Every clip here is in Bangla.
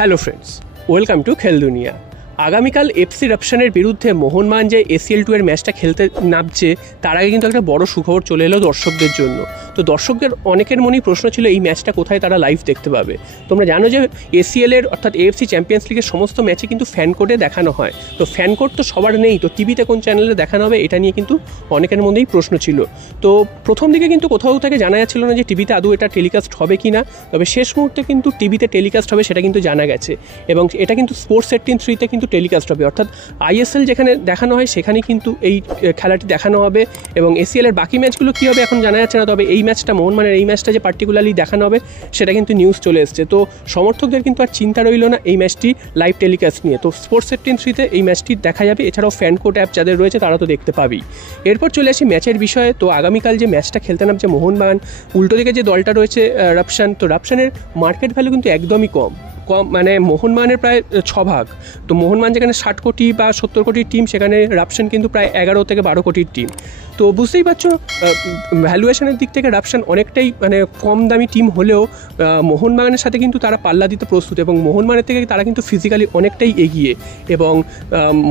হ্যালো ফ্রেন্ডস, ওয়েলকাম টু খেল দুনিয়া। আগামীকাল এফসি রাপশনের বিরুদ্ধে মোহনবাগান যে ACL 2 এর ম্যাচটা খেলতে নামছে, তার আগে কিন্তু একটা বড় সুখবর চলে এলো দর্শকদের জন্য। তো দর্শকদের অনেকের মনেই প্রশ্ন ছিল এই ম্যাচটা কোথায় তারা লাইভ দেখতে পাবে। তোমরা জানো যে ACL এর অর্থাৎ AFC চ্যাম্পিয়ন্স লিগের সমস্ত ম্যাচে কিন্তু ফ্যান কোডে দেখানো হয়। তো ফ্যান কোড তো সবার নেই, তো টিভিতে কোন চ্যানেলে দেখানো হবে এটা নিয়ে কিন্তু অনেকের মধ্যেই প্রশ্ন ছিল। তো প্রথম দিকে কিন্তু কোথাও থেকে জানা যাচ্ছিল না যে টিভিতে আদৌ এটা টেলিকাস্ট হবে কি না, তবে শেষ মুহূর্তে কিন্তু টিভিতে টেলিকাস্ট হবে সেটা কিন্তু জানা গেছে। এবং এটা কিন্তু স্পোর্টস 18-3-তে কিন্তু টেলিকাস্ট হবে, অর্থাৎ ISL যেখানে দেখানো হয় সেখানেই কিন্তু এই খেলাটি দেখানো হবে। এবং ACL এর বাকি ম্যাচগুলো কী হবে এখন জানা যাচ্ছে না, তবে এই ম্যাচটা মোহনবাগানের এই ম্যাচটা যে পার্টিকুলারলি দেখানো হবে সেটা কিন্তু নিউজ চলে এসছে। তো সমর্থকদের কিন্তু আর চিন্তা রইল না এই ম্যাচটি লাইভ টেলিকাস্ট নিয়ে। তো স্পোর্টস 18-3-তে এই ম্যাচটি দেখা যাবে, এছাড়াও ফ্যান কোড অ্যাপ যাদের রয়েছে তারা তো দেখতে পাবেই। এরপর চলে আসি ম্যাচের বিষয়ে। তো আগামীকাল যে ম্যাচটা খেলতে নামছে মোহনবাগান, উল্টো দিকে যে দলটা রয়েছে রাপশন, তো রাপশনের মার্কেট ভ্যালু কিন্তু একদমই কম, মানে মোহনবাগানের প্রায় 6 ভাগ। তো মোহনবাগান যেখানে 60 কোটি বা 70 কোটির টিম, সেখানে রাপশন কিন্তু প্রায় 11 থেকে 12 কোটির টিম। তো বুঝতেই পারছো ভ্যালুয়েশনের দিক থেকে রাপশন অনেকটাই মানে কম দামি টিম হলেও মোহনবাগানের সাথে কিন্তু তারা পাল্লা দিতে প্রস্তুত, এবং মোহনবাগানের থেকে তারা কিন্তু ফিজিক্যালি অনেকটাই এগিয়ে। এবং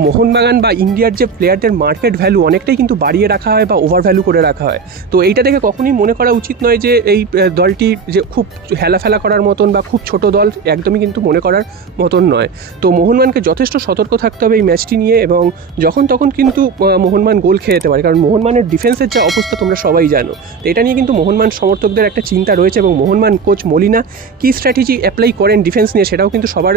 মোহনবাগান বা ইন্ডিয়ার যে প্লেয়ারদের মার্কেট ভ্যালু অনেকটাই কিন্তু বাড়িয়ে রাখা হয় বা ওভার ভ্যালু করে রাখা হয়। তো এইটা দেখে কখনোই মনে করা উচিত নয় যে এই দলটি যে খুব হেলাফেলা করার মতন বা খুব ছোট দল, একদমই কিন্তু মনে করার মতন নয়। তো মোহনবাগানকে যথেষ্ট সতর্ক থাকতে হবে এই ম্যাচটি নিয়ে, এবং যখন তখন কিন্তু মোহনবাগান গোল খেয়ে যেতে পারে, কারণ মোহনবাগানের ডিফেন্সের যা অবস্থা তোমরা সবাই জানো। তো এটা নিয়ে কিন্তু মোহনবাগান সমর্থকদের একটা চিন্তা রয়েছে, এবং মোহনবাগান কোচ মলিনা কী স্ট্র্যাটেজি অ্যাপ্লাই করেন ডিফেন্স নিয়ে সেটাও কিন্তু সবার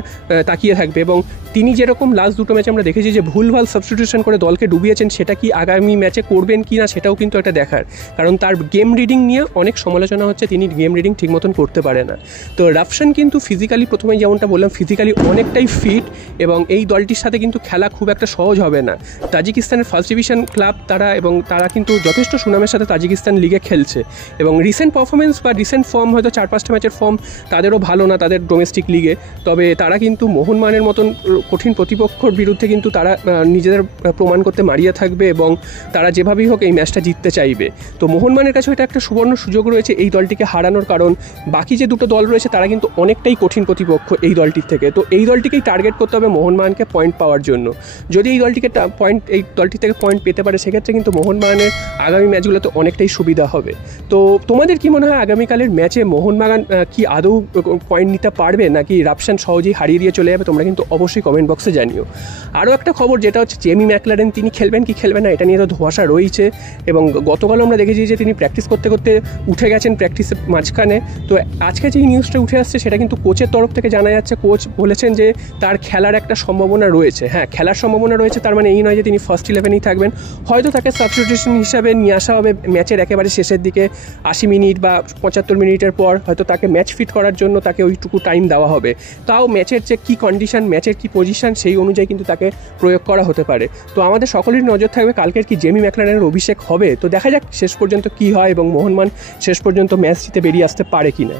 তাকিয়ে থাকবে। এবং তিনি যেরকম লাস্ট দুটো ম্যাচে আমরা দেখেছি যে ভুলভাল সাবস্টিটিউশন করে দলকে ডুবিয়েছেন, সেটা কি আগামী ম্যাচে করবেন কি না সেটাও কিন্তু একটা দেখার, কারণ তার গেম রিডিং নিয়ে অনেক সমালোচনা হচ্ছে, তিনি গেম রিডিং ঠিক মতন করতে পারে না। তো রাপশন কিন্তু ফিজিক্যালি প্রথমেই যেমনটা বললাম ফিজিক্যালি অনেকটাই ফিট, এবং এই দলটির সাথে কিন্তু খেলা খুব একটা সহজ হবে না। তাজিকিস্তানের ফার্স্ট ডিভিশন ক্লাব তারা, এবং তারা কিন্তু যথেষ্ট সুনামের সাথে তাজিকিস্তান লিগে খেলছে। এবং রিসেন্ট পারফরমেন্স বা রিসেন্ট ফর্ম হয়তো 4-5টা ম্যাচের ফর্ম তাদেরও ভালো না তাদের ডোমেস্টিক লিগে, তবে তারা কিন্তু মোহনবাগানের মতন কঠিন প্রতিপক্ষর বিরুদ্ধে কিন্তু তারা নিজেদের প্রমাণ করতে মারিয়ে থাকবে, এবং তারা যেভাবেই হোক এই ম্যাচটা জিততে চাইবে। তো মোহনবাগানের কাছে এটা একটা সুবর্ণ সুযোগ রয়েছে এই দলটিকে হারানোর, কারণ বাকি যে দুটো দল রয়েছে তারা কিন্তু অনেকটাই কঠিন প্রতিপক্ষ এই দলটির থেকে। তো এই দলটিকেই টার্গেট করতে হবে মোহনবাগানকে পয়েন্ট পাওয়ার জন্য। যদি এই দলটি থেকে পয়েন্ট পেতে পারে, সেক্ষেত্রে কিন্তু মোহনবাগানের আগামী ম্যাচগুলোতে অনেকটাই সুবিধা হবে। তো তোমাদের কি মনে হয় আগামীকালের ম্যাচে মোহনবাগান কি আদৌ পয়েন্ট নিতে পারবে, নাকি রাপশন সহজেই হারিয়ে দিয়ে চলে যাবে? তোমরা কিন্তু অবশ্যই কমেন্ট বক্সে জানিও। আরও একটা খবর যেটা হচ্ছে জেমি ম্যাকলারেন, তিনি খেলবেন কি খেলবেন না এটা নিয়ে তো ধোঁয়াশা রয়েছে। এবং গতকাল আমরা দেখেছি যে তিনি প্র্যাকটিস করতে করতে উঠে গেছেন প্র্যাকটিসের মাঝখানে। তো আজকে যে নিউজটা উঠে আসছে সেটা কিন্তু কোচের তরফ থেকে জানা যাচ্ছে, কোচ বলেছেন যে তার খেলার একটা সম্ভাবনা রয়েছে। হ্যাঁ, খেলার সম্ভাবনা রয়েছে, তার মানে এই নয় যে তিনি ফার্স্ট 11-এই থাকবেন। হয়তো তাকে সাবস্টিটিউশন হিসাবে নিয়ে আসা হবে ম্যাচের একেবারে শেষের দিকে, 80 মিনিট বা 75 মিনিটের পর হয়তো তাকে ম্যাচ ফিট করার জন্য তাকে ওইটুকু টাইম দেওয়া হবে। তাও ম্যাচের যে কী কন্ডিশন, ম্যাচের কী পজিশন, সেই অনুযায়ী কিন্তু তাকে প্রয়োগ করা হতে পারে। তো আমাদের সকলেরই নজর থাকবে কালকের কি জেমি ম্যাকলারেনের অভিষেক হবে। তো দেখা যাক শেষ পর্যন্ত কী হয়, এবং মোহনবাগান শেষ পর্যন্ত ম্যাচ জিতে বেরিয়ে আসতে পারে কিনা।